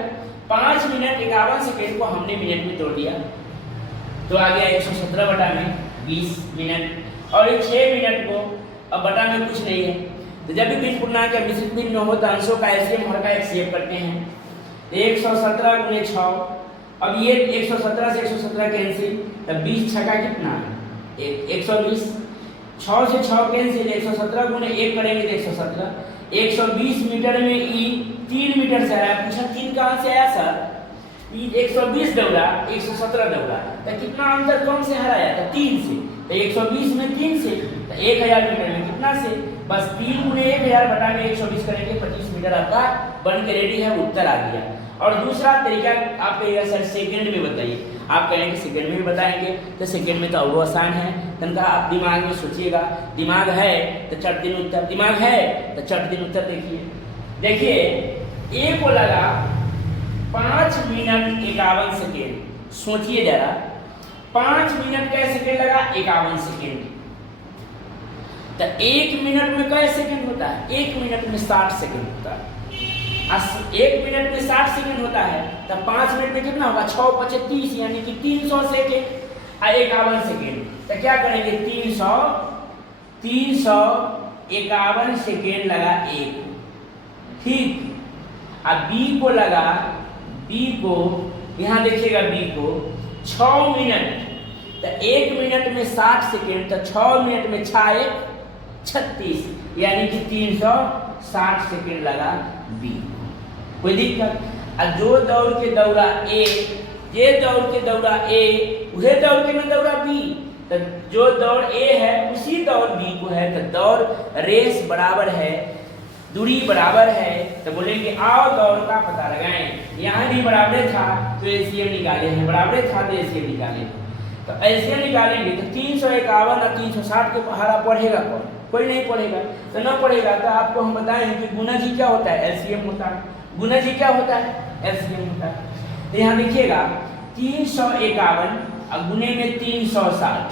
5 मिनट 51 सेकेंड को हमने मिनट में तोड़ दिया, तो आ गया 117 बटा में 20 मिनट। और ये 6 मिनट को अब बटा में कुछ नहीं है, तो जब भी बीज पूर्णांक या मिश्रित बीज में हो तो अंशों का एलसीएम हर का HCF करते हैं। 117 गुने 6, अब ये 117 से 117 कैंसिल, तब 20 छका कितना? 120, 6 से 6 कैंसिल, 117 गुने 1 करेंगे तो 117। 120 मीटर में ई 3 मीटर से आया। पूछा 3 कहाँ से आया सर? 120 दौड़ा, 117 दौड़ा, तो कितना अंतर कम से हराया? तो 3 से। तो 120 में 3 से, तो 1000 मीटर में कितना से? बस 3 गुने 1000 बटा में 120 करेंगे, 25 मीटर आपका बन के रेडी है, उत्तर आ गया। और दूसरा तरीका आप कहिएगा सर सेकंड में बताइए। आप कहेंगे सेकंड में भी बताएंगे, तो सेकंड में तो और आसान है। तनका आप दिमाग में सोचिएगा, दिमाग है तो चट दिन उत्तर, दिमाग है तो चट दिन उत्तर। देखिए ए को लगा 5 मिनट 51 सेकेंड। सोचिए जरा, 5 मिनट कै सेकेंड लगा? 51 सेकेंड। तो 1 मिनट में कै सेकेंड होता है? 1 मिनट में 60 सेकेंड होता है। 1 मिनट में 60 सेकेंड होता है, तो 5 मिनट में कितना होगा? 6 × 5 = 30, यानी कि 300 सेकेंड और 51 सेकेंड। तो क्या करेंगे? 351 सेकेंड लगा ए को, ठीक। अब बी को लगा, बी को यहाँ देखिएगा, बी को 6 मिनट, तो 1 मिनट में 60 सेकेंड, तो 6 मिनट में 6 × 36, यानी कि 360 सेकेंड लगा बी। कोई दिक्कत? और जो दौड़ के दौड़ा ए, ये दौड़ के दौड़ा ए, वह दौड़ के न दौड़ा बी, तो जो दौड़ ए है उसी दौड़ बी को है, तो दौड़ रेस बराबर है, दूरी बराबर है। तो बोलेंगे आओ दौड़ का पता लगाएं। यहाँ भी बराबर था तो एलसीएम निकाले हैं, बराबर था तो एलसीएम निकाले। तो एलसीएम निकालेंगे तो 351 और 360 के पहाड़ा पढ़ेगा कौन? कोई नहीं पढ़ेगा। तो न पढ़ेगा तो आपको हम बताएं कि गुना जी क्या होता है? एलसीएम होता है। गुना जी क्या होता है? एलसीएम होता है। तो यहाँ देखिएगा 351 और गुने में 360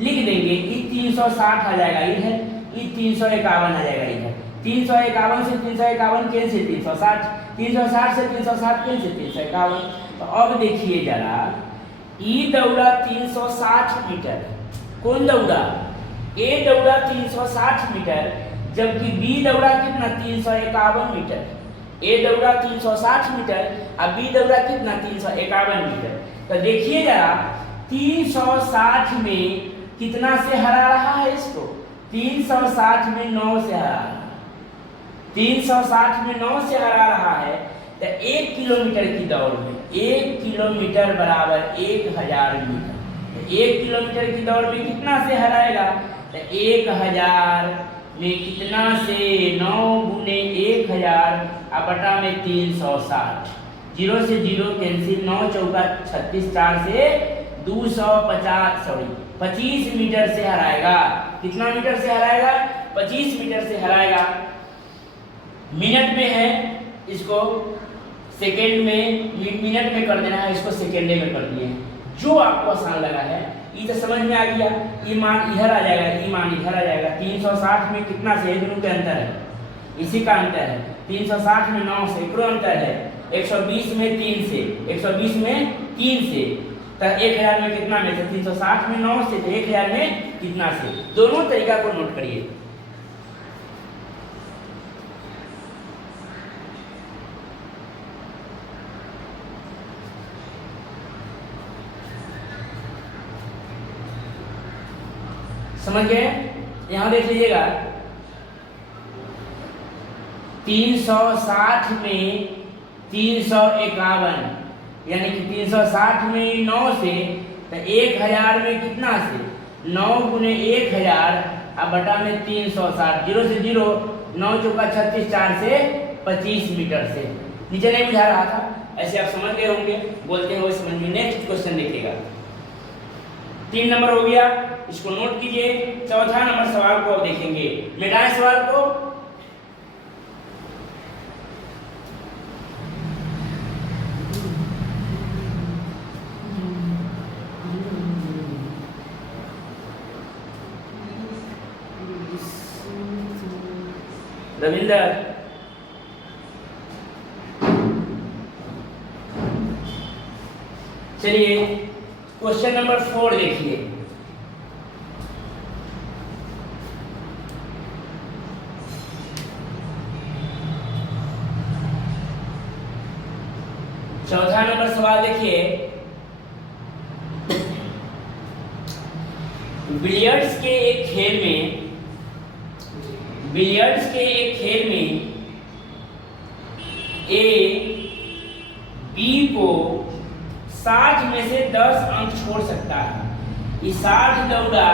लिख देंगे, ये 360 आ जाएगा इधर, ये 351 आ जाएगा इधर। 351 से 351 कैंसिल, 360, 360 से 360 कैंसिल, 351। तो अब देखिए जरा ई दौड़ा 360 मीटर। कौन दौड़ा? ए दौड़ा 360 मीटर, जबकि बी दौड़ा कितना? 351 मीटर। ए दौड़ा 360 मीटर और बी दौड़ा कितना? 351 मीटर। तो देखिए जरा 360 में कितना से हरा रहा है इसको? 360 में 9 से हरा रहा है। 360 में 9 से हरा रहा है। तो 1 किलोमीटर की दौड़ में 1 किलोमीटर बराबर 1000 मीटर। 1 किलोमीटर की दौड़ में कितना से हराएगा? तो 1000 में कितना से? 9 गुने 1000 और बटा में 360। 0 से 0 कैंसिल, 9 चौका 36, 4 से 25 मीटर से हराएगा। कितना मीटर से हराएगा? 25 मीटर से हराएगा। मिनट में है, इसको सेकेंड में, मिनट में कर देना है, इसको सेकेंडे में कर दिए। जो आपको आसान लगा है, ये तो समझ में आ गया। ये मान इधर आ जाएगा, ये मान इधर आ जाएगा। 360 में कितना से? दोनों के अंतर है, इसी का अंतर है। 360 में 9 से एकरो अंतर है। 120 में 3 से, 120 में 3 से। तो 1000 में कितना में से? 360 में 9 से, तो 1000 में कितना से? दोनों तरीका को नोट करिए। समझ गए? यहां देख लीजिएगा 360 में 351, यानी कि 360 में 9 से, तो 1000 में कितना से? 9 गुने 1000 और बटा में 360। 0 से 0, 9 चौका 36, 4 से 25 मीटर से। नीचे नहीं बुझा रहा था, ऐसे आप समझ गए होंगे। बोलते हैं वो समझ में। नेक्स्ट क्वेश्चन देखिएगा। 3 नंबर हो गया, इसको नोट कीजिए। चौथा नंबर सवाल को देखेंगे। मिटाएं सवाल को। रविंदर, चलिए क्वेश्चन नंबर 4 देखिए। चौथा नंबर सवाल देखिए। बिलियर्ड्स के एक खेल में ए बी को 60 में से 10 अंक छोड़ सकता है। ये 60 दौड़ा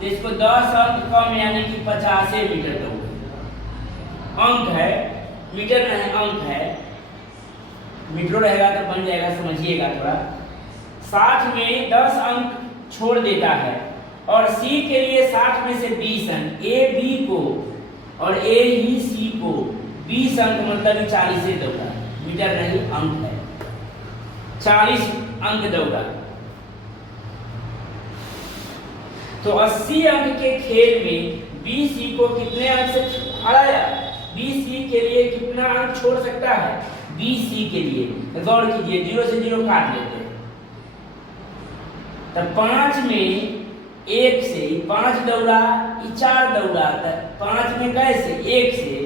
तो इसको 10 अंक कम, यानी कि 50 मीटर दौड़ा। अंक है, मीटर नहीं अंक है। मीटर रहेगा तो बन जाएगा, समझिएगा थोड़ा। 60 में 10 अंक छोड़ देता है और सी के लिए 60 में से 20 अंक, ए बी को और ए ही सी को 20 अंक, मतलब 40 दौड़ा। मीटर नहीं अंक है। 40 अंक दौड़ा तो 80 अंक के खेल में बी सी को कितने अंक से हराया? बी सी के लिए कितना अंक छोड़ सकता है? बी सी के लिए गौर कीजिए, 0 से 0 काट लेते हैं। तब 5 में 1 से 5 दौड़ा, 4 दौड़ा, 5 में कैसे? 1 से।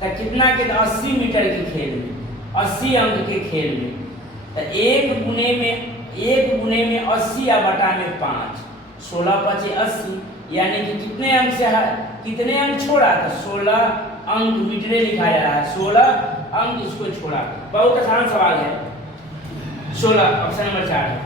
तब कितना के? 80 मीटर के खेल में, 80 अंक के खेल में। तो 1 गुने में 80 या बटा में 5, 16 5 80, यानी कि कितने अंक से कितने अंक छोड़ा? तो 16 अंक मीटरे लिखा जा रहा है। 16 अंक इसको छोड़ा। बहुत आसान सवाल है। 16 ऑप्शन नंबर 4 है।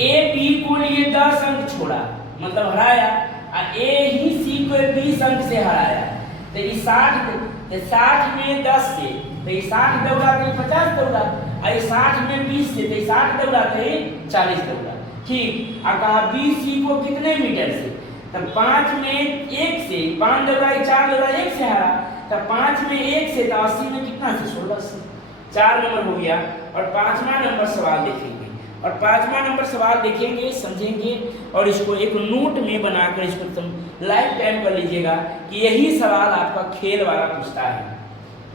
ए बी को लिए 10 अंक छोड़ा, मतलब हराया, और ए ही सी को 20 अंक से हराया। तो ये 60 में 10 से, तो ये 60 दौड़ा तो 50 दौड़ा, और ये 60 में 20 से, तो ये 60 दौड़ा तो 40 दौड़ा। ठीक। और कहा बी सी को कितने मीटर से? तब 5 में 1 से, 5 दौड़ा 4 दौड़ा 1 से हरा। तब 5 में 1 से, तो 80 में कितना से? 16 से। 4 नंबर हो गया। और 5वां नंबर सवाल देखेंगे। और 5वां नंबर सवाल देखेंगे, समझेंगे और इसको एक नोट में बनाकर इसको लाइफ टाइम कर लीजिएगा कि यही सवाल आपका खेल वाला पूछता है।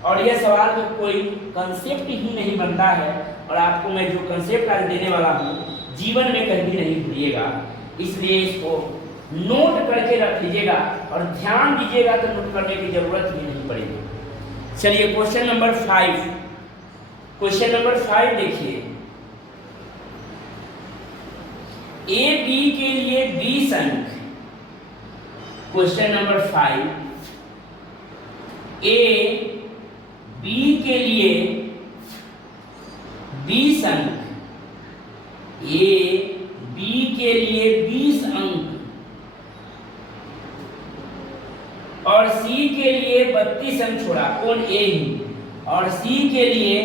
और यह सवाल का कोई कंसेप्ट ही नहीं बनता है। और आपको मैं जो कंसेप्ट आज देने वाला हूँ, जीवन में कभी नहीं भूलिएगा, इसलिए इसको नोट करके रख लीजिएगा और ध्यान दीजिएगा तो नोट करने की जरूरत भी नहीं पड़ेगी। चलिए क्वेश्चन नंबर 5, क्वेश्चन नंबर 5 देखिए, ए बी के लिए 20 अंक। क्वेश्चन नंबर 5, ए बी के लिए 20 अंक, ए बी के लिए 20 अंक और सी के लिए 32 अंक छोड़ा। कौन? ए ही। और सी के लिए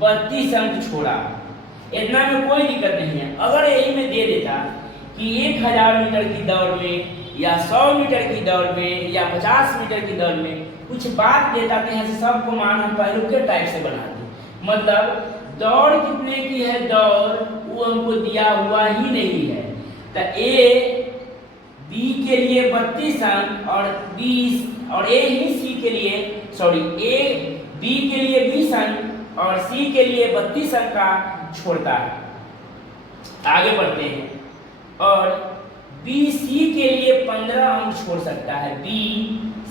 32 अंक छोड़ा। इतना में कोई दिक्कत नहीं है। अगर यही में दे देता कि 1000 मीटर की दौड़ में या 100 मीटर की दौड़ में या 50 मीटर की दौड़ में कुछ बात देता तो यहाँ से सबको मान हम पहलू के टाइप से बनाते। मतलब दौड़ कितने की है, दौड़ वो हमको दिया हुआ ही नहीं है। तो ए बी के लिए 32 अंक और 20 और ए ही सी के लिए ए बी के लिए 20 अंक और सी के लिए 32 अंक का छोड़ता है। आगे बढ़ते हैं। और बी सी के लिए 15 अंक छोड़ सकता है। बी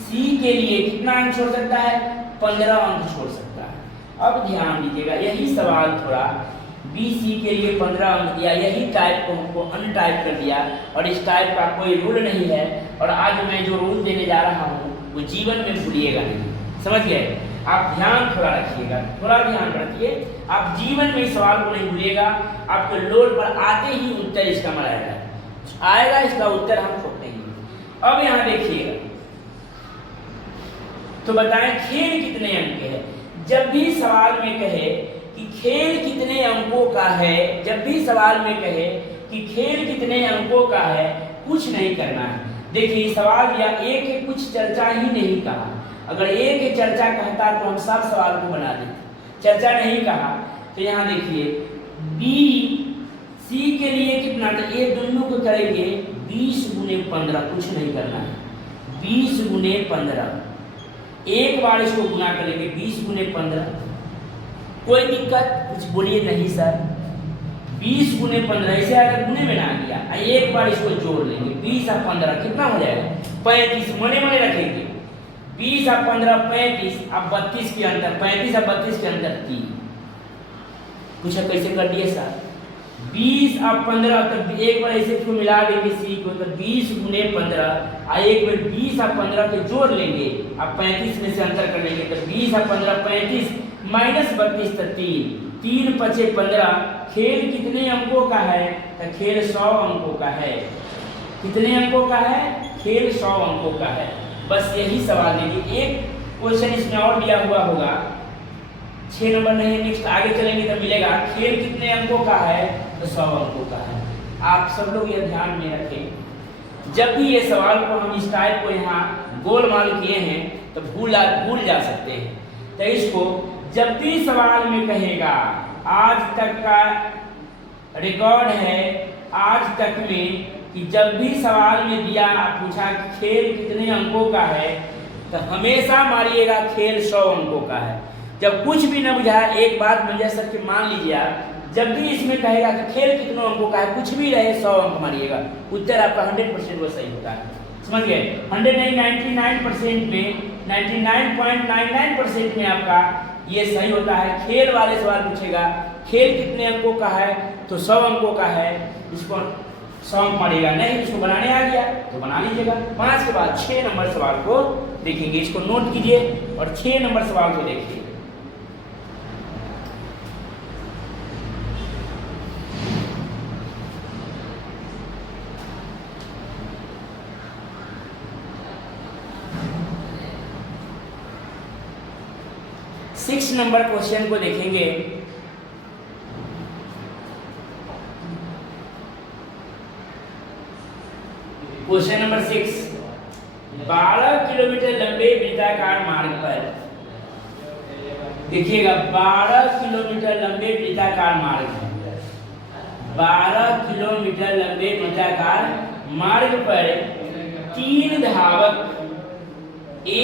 सी के लिए कितना अंक छोड़ सकता है? 15 अंक छोड़ सकता है। अब ध्यान दीजिएगा, यही सवाल थोड़ा बी सी के लिए 15 अंक दिया, यही टाइप को हमको अनटाइप कर दिया और इस टाइप का कोई रूल नहीं है। और आज मैं जो रूल देने जा रहा हूँ वो जीवन में भूलिएगा नहीं, समझ गए? आप ध्यान थोड़ा रखिएगा, थोड़ा ध्यान रखिए। आप जीवन में इस सवाल को नहीं भूलिएगा। आपके लोड पर आते ही उत्तर इसका आएगा, इसका उत्तर हम खोजेंगे। अब यहाँ देखिएगा, तो बताएं खेल कितने अंक के है। जब भी सवाल में कहे कि खेल कितने अंकों का है, जब भी सवाल में कहे कि खेल कितने अंकों का है, कुछ नहीं करना है। देखिए सवाल या एक है, कुछ चर्चा ही नहीं कहा। अगर एक है चर्चा कहता तो हम सब सवाल को बना देते। चर्चा नहीं कहा तो यहाँ देखिए बी सी के लिए कितना, तो ये दोनों को करेंगे 20 गुने 15, कुछ नहीं करना है। 20 गुने 15, एक बार इसको गुना करेंगे 20 गुने 15। कोई दिक्कत? कुछ बोलिए नहीं सर। 20 गुने 15 ऐसे अगर गुने में ना दिया, एक बार इसको जोड़ लेंगे 20 और 15 कितना हो जाएगा? 35। मने मने रखेंगे 20 और 15 35, अब 32 के अंदर 35 और 32 के अंदर 3। कुछ कैसे कर दिए सर? 20 और 15, तो एक बार ऐसे इसको मिला देंगे सी को, तो 20 गुने 15 और एक बार 20 और 15 के जोड़ लेंगे। अब 35 में से अंतर कर लेंगे तो 20 और 15 35 माइनस 32 तो 3 पचे 15। खेल कितने अंकों का है? तो खेल 100 अंकों का है। कितने अंकों का है? खेल 100 अंकों का है। बस यही सवाल देखिए। एक क्वेश्चन इसमें और दिया हुआ होगा, 6 नंबर नहीं, नेक्स्ट आगे चलेंगे तो मिलेगा खेल कितने अंकों का है, तो 100 अंकों का है। आप सब लोग ये ध्यान में रखें, जब भी ये सवाल को हम इस टाइप को यहाँ गोलमाल किए हैं तो भूल जा सकते हैं। तो इसको जब भी सवाल में कहेगा, आज तक का रिकॉर्ड है आज तक में कि जब भी सवाल में दिया पूछा खेल कितने अंकों का है, तो हमेशा मारिएगा खेल 100 अंकों का है। जब कुछ भी न बुझाए, एक बात मुझे सर के मान लीजिए आप, जब भी इसमें कहेगा कि खेल कितने अंकों का है, कुछ भी रहे 100 अंक मारिएगा, उत्तर आपका 100% वो सही होता है। समझ गए? 100 नहीं 99% में 99.99% में आपका ये सही होता है। खेल वाले सवाल पूछेगा खेल कितने अंकों का है, तो 100 अंकों का है, इसको 100 अंक मारिएगा। नहीं इसको बनाने आ गया तो बना लीजिएगा। 5 के बाद 6 नंबर सवाल को देखेंगे, इसको नोट कीजिए और 6 नंबर सवाल को देखिए। सिक्स नंबर क्वेश्चन को देखेंगे। क्वेश्चन नंबर 6, 12 किलोमीटर लंबे वृत्ताकार मार्ग पर, देखिएगा 12 किलोमीटर लंबे वृत्ताकार मार्ग है। 12 किलोमीटर लंबे वृत्ताकार मार्ग पर 3 धावक ए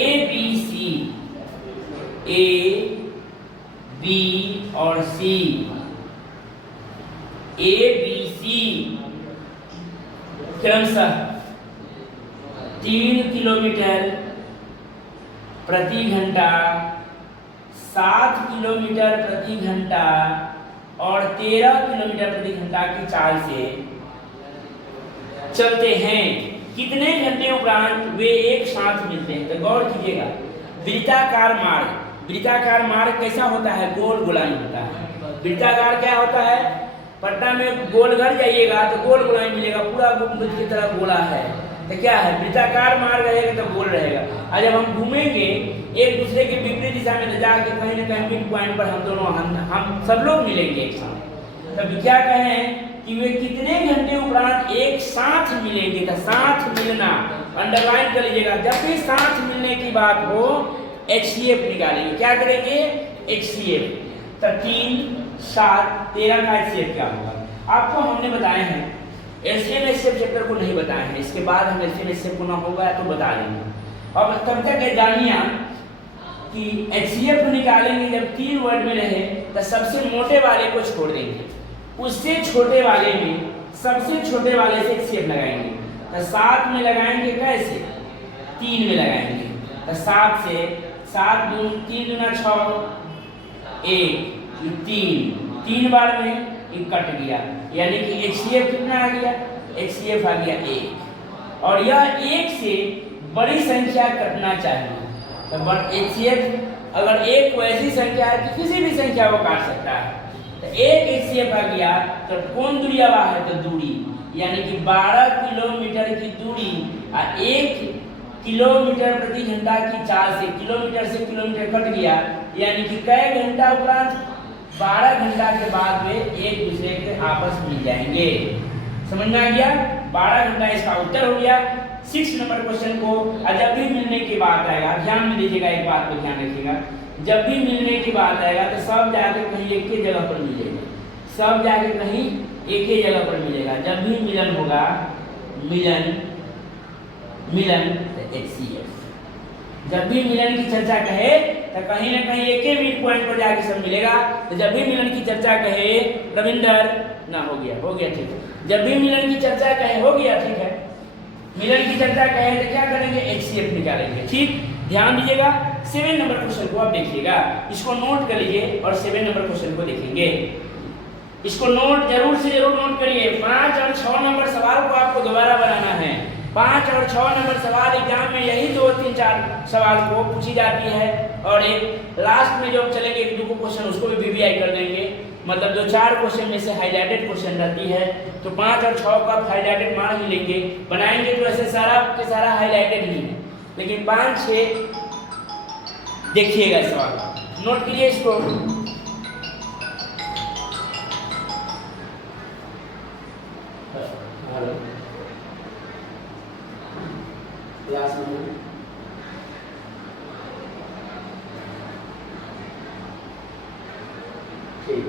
बी और सी ई क्रमशः 3 किलोमीटर प्रति घंटा, 7 किलोमीटर प्रति घंटा और 13 किलोमीटर प्रति घंटा की चाल से चलते हैं। कितने घंटे उपरांत वे एक साथ मिलते हैं? तो गौर कीजिएगा, वृत्ताकार मार्ग, वृत्ताकार मार्ग कैसा होता है? गोल गोलाई होता है। वृत्ताकार क्या होता है? पटना में गोल घर जाइएगा तो गोल गोलाई मिलेगा, पूरा गुंबद की तरह गोला है। तो क्या है? वृत्ताकार मार्ग रहेगा तो गोल रहेगा। और जब हम घूमेंगे एक दूसरे के विपरीत दिशा में तो जाके कहीं ना कहीं मिड पॉइंट पर हम दोनों हम सब लोग मिलेंगे एक साथ। तब क्या कहें कि वे कितने घंटे उपरांत एक साथ मिलेंगे? तो साथ मिलना अंडरलाइन कर लीजिएगा। जब भी साथ मिलने की बात हो HCF निकालेंगे। क्या करेंगे? HCF। तो 3, 7, 13 का HCF क्या होगा? आपको हमने बताए हैं, LCM HCF चैप्टर को नहीं बताए हैं, इसके बाद हम LCM HCF को ना होगा तो बता देंगे। अब तब तक ये जानिए कि HCF को निकालेंगे जब 3 वर्ड में रहे तो सबसे मोटे वाले को छोड़ देंगे, उससे छोटे वाले में सबसे छोटे वाले से HCF लगाएंगे। तो 7 में लगाएंगे कैसे? 3 में लगाएंगे। तो 7 से 7 दूनी 3 दूना 6, 1 3 बार में ये कट गया, यानी कि HCF कितना आ गया? HCF आ गया 1। और यह 1 से बड़ी संख्या कटना चाहिए। तो HCF अगर एक को ऐसी संख्या है कि किसी भी संख्या को काट सकता है। तो 1 HCF आ गया तो कौन दूरी आवा है? तो दूरी, यानी कि 12 किलोमीटर की दूरी और 1 किलोमीटर प्रति घंटा की चाल से किलोमीटर कट गया, यानी कि कई घंटा उपरांत 12 घंटा के बाद वे एक दूसरे के आपस मिल जाएंगे। समझ में आ गया? 12 घंटा इसका उत्तर हो गया 6 नंबर क्वेश्चन को। जब भी मिलने की बात आएगा, ध्यान में दीजिएगा, एक बात को ध्यान रखिएगा, जब भी मिलने की बात आएगा तो सब जाके कहीं एक ही जगह पर मिलेगा, सब जाके कहीं एक ही जगह पर मिलेगा। जब भी मिलन होगा, मिलन तो HCF। जब भी मिलन की चर्चा कहे तो कहीं ना कहीं एक ही मिड पॉइंट पर जाके सब मिलेगा। तो जब भी मिलन की चर्चा कहे रविंदर ना, हो गया ठीक है। जब भी मिलन की चर्चा कहे, हो गया ठीक है, मिलन की चर्चा कहे तो क्या करेंगे? HCF निकालेंगे। ठीक, ध्यान दीजिएगा। 7 नंबर क्वेश्चन को आप देखिएगा, इसको नोट कर लीजिए और 7 नंबर क्वेश्चन को देखेंगे। इसको नोट जरूर से जरूर नोट करिए। 5 और 6 नंबर सवाल को आपको दोबारा बनाना है। 5 और 6 नंबर सवाल एग्जाम में यही 2, 3, 4 सवाल को पूछी जाती है, और एक लास्ट में जो चलेंगे 1-2 क्वेश्चन उसको भी VVI कर देंगे। मतलब जो 4 क्वेश्चन में से हाईलाइटेड क्वेश्चन रहती है तो 5 और 6 को आप हाईलाइटेड मान ही लेंगे। बनाएंगे तो ऐसे सारा के सारा हाईलाइटेड ही है, लेकिन 5-6 देखिएगा सवाल, नोट कीजिए इसको। क्लास में ठीक,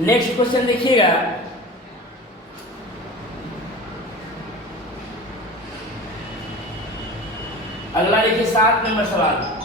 नेक्स्ट क्वेश्चन देखिएगा। अगला देखिए 7 नंबर सवाल।